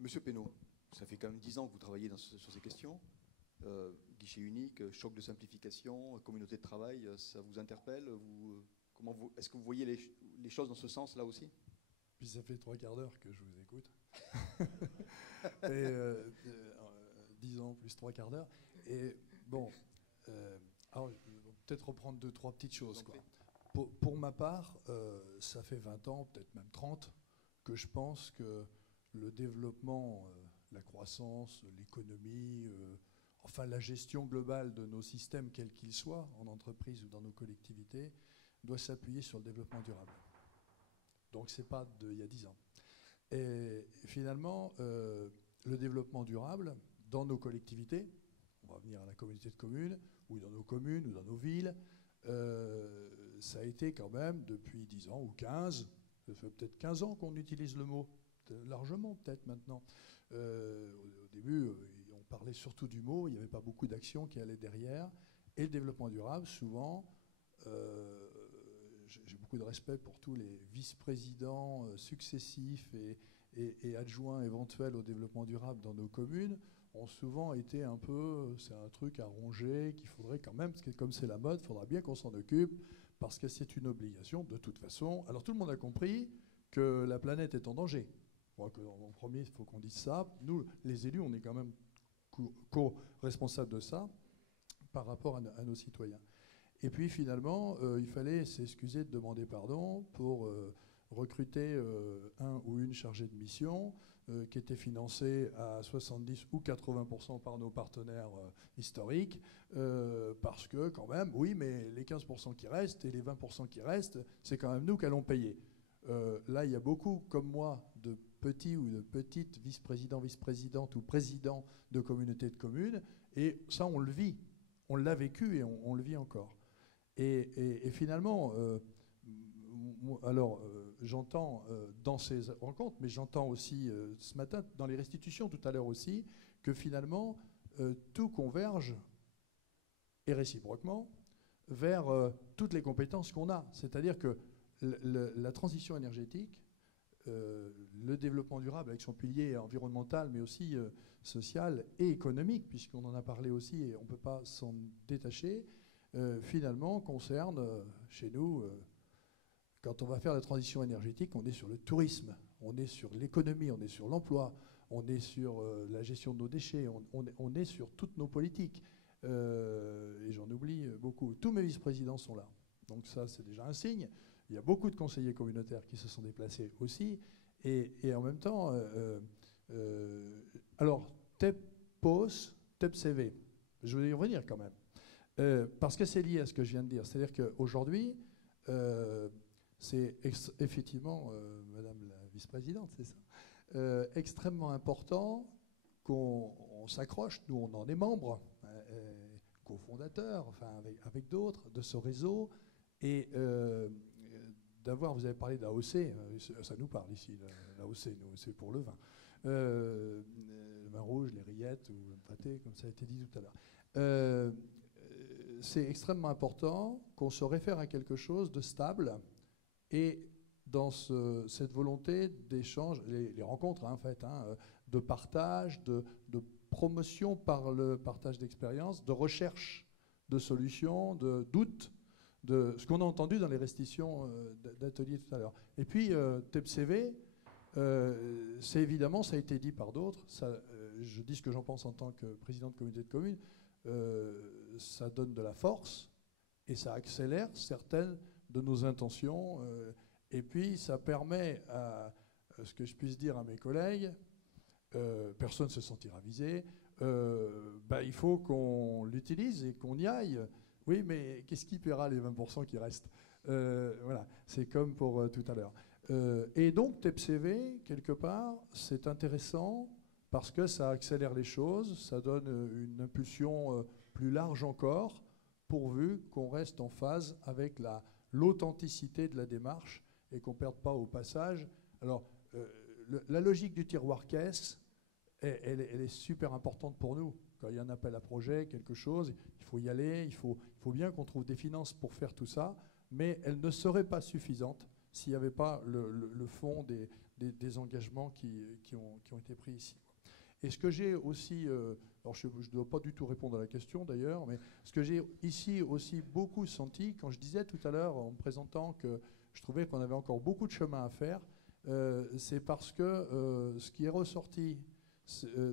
Monsieur Pénaud, ça fait quand même 10 ans que vous travaillez sur ces questions. Guichet unique, choc de simplification, communauté de travail, ça vous interpelle est-ce que vous voyez les choses dans ce sens-là aussi? Puis ça fait 3/4 d'heure que je vous écoute. Et 10 ans plus 3/4 d'heure. Et bon, alors je vais peut-être reprendre 2-3 petites choses, quoi. Pour ma part, ça fait 20 ans, peut-être même 30, que je pense que le développement, la croissance, l'économie, enfin la gestion globale de nos systèmes, quels qu'ils soient, en entreprise ou dans nos collectivités, doit s'appuyer sur le développement durable. Donc c'est pas d'il y a 10 ans. Et finalement, le développement durable, dans nos collectivités, on va venir à la communauté de communes, ou dans nos communes, ou dans nos villes, ça a été quand même depuis 10 ans ou 15, ça fait peut-être 15 ans qu'on utilise le mot, largement peut-être maintenant. Au début, on parlait surtout du mot, il n'y avait pas beaucoup d'actions qui allaient derrière. Et le développement durable, souvent, j'ai beaucoup de respect pour tous les vice-présidents successifs et adjoints éventuels au développement durable dans nos communes, ont souvent été un peu, c'est un truc à ronger qu'il faudrait quand même, parce que comme c'est la mode, il faudra bien qu'on s'en occupe, parce que c'est une obligation de toute façon. Alors tout le monde a compris que la planète est en danger. En premier, il faut qu'on dise ça. Nous, les élus, on est quand même co-responsables de ça par rapport à nos citoyens. Et puis finalement, il fallait s'excuser de demander pardon pour recruter un ou une chargée de mission qui était financée à 70 ou 80% par nos partenaires historiques, parce que quand même, oui, mais les 15% qui restent et les 20% qui restent, c'est quand même nous qui allons payer. Là, il y a beaucoup, comme moi, de petits ou de petites vice-présidents, vice-présidentes ou présidents de communautés de communes, et ça, on le vit. On l'a vécu et on le vit encore. Et finalement, alors j'entends dans ces rencontres, mais j'entends aussi ce matin dans les restitutions tout à l'heure aussi, que finalement tout converge, et réciproquement, vers toutes les compétences qu'on a. C'est-à-dire que la transition énergétique, le développement durable avec son pilier environnemental, mais aussi social et économique, puisqu'on en a parlé aussi et on ne peut pas s'en détacher, finalement concerne chez nous, quand on va faire la transition énergétique, on est sur le tourisme, on est sur l'économie, on est sur l'emploi, on est sur la gestion de nos déchets, on est sur toutes nos politiques. Et j'en oublie beaucoup. Tous mes vice-présidents sont là. Donc ça, c'est déjà un signe. Il y a beaucoup de conseillers communautaires qui se sont déplacés aussi. Et en même temps, alors, TEP POS, TEP CV, je vais y revenir quand même. Parce que c'est lié à ce que je viens de dire. C'est-à-dire qu'aujourd'hui, c'est effectivement, Madame la vice-présidente, c'est ça, extrêmement important qu'on s'accroche, nous on en est membre, cofondateur, enfin avec d'autres, de ce réseau, et d'avoir, vous avez parlé d'AOC, ça nous parle ici, l'AOC, c'est pour le vin. Le vin rouge, les rillettes, ou le pâté, comme ça a été dit tout à l'heure. C'est extrêmement important qu'on se réfère à quelque chose de stable, et dans cette volonté d'échange, les rencontres en fait, de partage, de promotion par le partage d'expériences, de recherche de solutions, de doutes, de ce qu'on a entendu dans les restitutions d'ateliers tout à l'heure. Et puis TEPCV, c'est évidemment, ça a été dit par d'autres, je dis ce que j'en pense en tant que président de communauté de communes, ça donne de la force et ça accélère certaines de nos intentions, et puis ça permet à ce que je puisse dire à mes collègues, personne ne se sentira visé, il faut qu'on l'utilise et qu'on y aille. Oui, mais qu'est-ce qui paiera les 20% qui restent? Voilà, c'est comme pour tout à l'heure. Et donc TEPCV, quelque part, c'est intéressant parce que ça accélère les choses, ça donne une impulsion plus large encore, pourvu qu'on reste en phase avec l'authenticité de la démarche et qu'on ne perde pas au passage. Alors, la logique du tiroir caisse, elle est super importante pour nous. Quand il y a un appel à projet, quelque chose, il faut y aller, il faut bien qu'on trouve des finances pour faire tout ça, mais elle ne serait pas suffisante s'il n'y avait pas le fond des engagements qui ont été pris ici. Et ce que j'ai aussi, alors je ne dois pas du tout répondre à la question d'ailleurs, mais ce que j'ai ici aussi beaucoup senti, quand je disais tout à l'heure en me présentant que je trouvais qu'on avait encore beaucoup de chemin à faire, c'est parce que ce qui est ressorti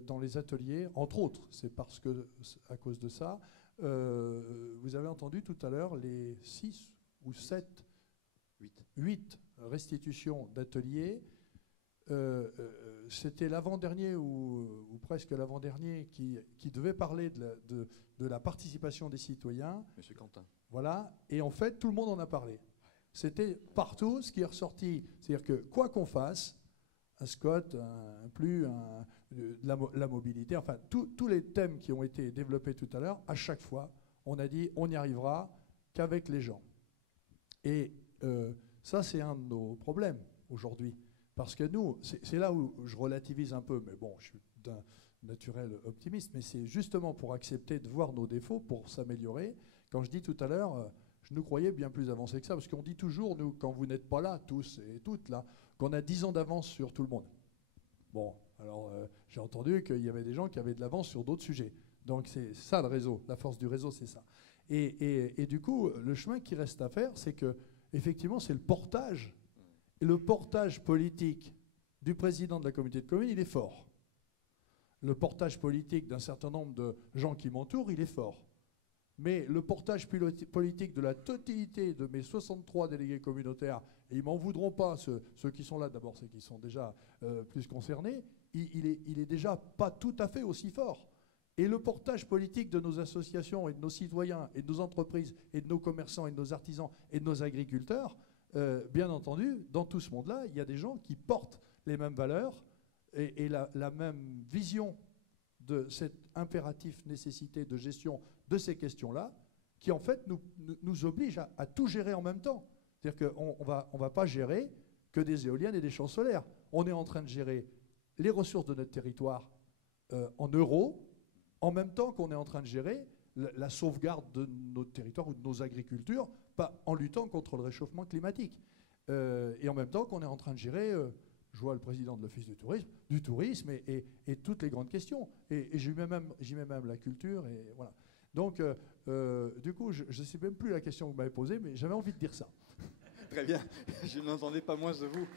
dans les ateliers, entre autres, c'est parce que, à cause de ça, vous avez entendu tout à l'heure les 6 ou 7, 8 restitutions d'ateliers. C'était l'avant-dernier ou presque l'avant-dernier qui devait parler de la participation des citoyens. Monsieur Quentin. Voilà, et en fait, tout le monde en a parlé. C'était partout ce qui est ressorti. C'est-à-dire que quoi qu'on fasse, un SCOT, la mobilité, enfin, tous les thèmes qui ont été développés tout à l'heure, à chaque fois, on a dit on n'y arrivera qu'avec les gens. Et ça, c'est un de nos problèmes aujourd'hui. Parce que nous, c'est là où je relativise un peu, mais bon, je suis d'un naturel optimiste, mais c'est justement pour accepter de voir nos défauts, pour s'améliorer. Quand je dis tout à l'heure, je nous croyais bien plus avancés que ça, parce qu'on dit toujours, nous, quand vous n'êtes pas là, tous et toutes là, qu'on a 10 ans d'avance sur tout le monde. Bon, alors j'ai entendu qu'il y avait des gens qui avaient de l'avance sur d'autres sujets. Donc c'est ça le réseau, la force du réseau, c'est ça. Et du coup, le chemin qui reste à faire, c'est que effectivement, c'est le portage. Et le portage politique du président de la communauté de communes, il est fort. Le portage politique d'un certain nombre de gens qui m'entourent, il est fort. Mais le portage politique de la totalité de mes 63 délégués communautaires, et ils ne m'en voudront pas, ceux qui sont là d'abord, ceux qui sont déjà plus concernés, il est déjà pas tout à fait aussi fort. Et le portage politique de nos associations et de nos citoyens et de nos entreprises et de nos commerçants et de nos artisans et de nos agriculteurs, bien entendu, dans tout ce monde-là, il y a des gens qui portent les mêmes valeurs et la même vision de cette impérative nécessité de gestion de ces questions-là, qui en fait nous oblige à tout gérer en même temps. C'est-à-dire qu'on ne va pas gérer que des éoliennes et des champs solaires. On est en train de gérer les ressources de notre territoire en euros, en même temps qu'on est en train de gérer la sauvegarde de notre territoire ou de nos agricultures, pas en luttant contre le réchauffement climatique. Et en même temps qu'on est en train de gérer, je vois le président de l'Office du tourisme et toutes les grandes questions. Et j'y mets même la culture. Et voilà. Donc, du coup, je ne sais même plus la question que vous m'avez posée, mais j'avais envie de dire ça. Très bien, je n'entendais pas moins de vous.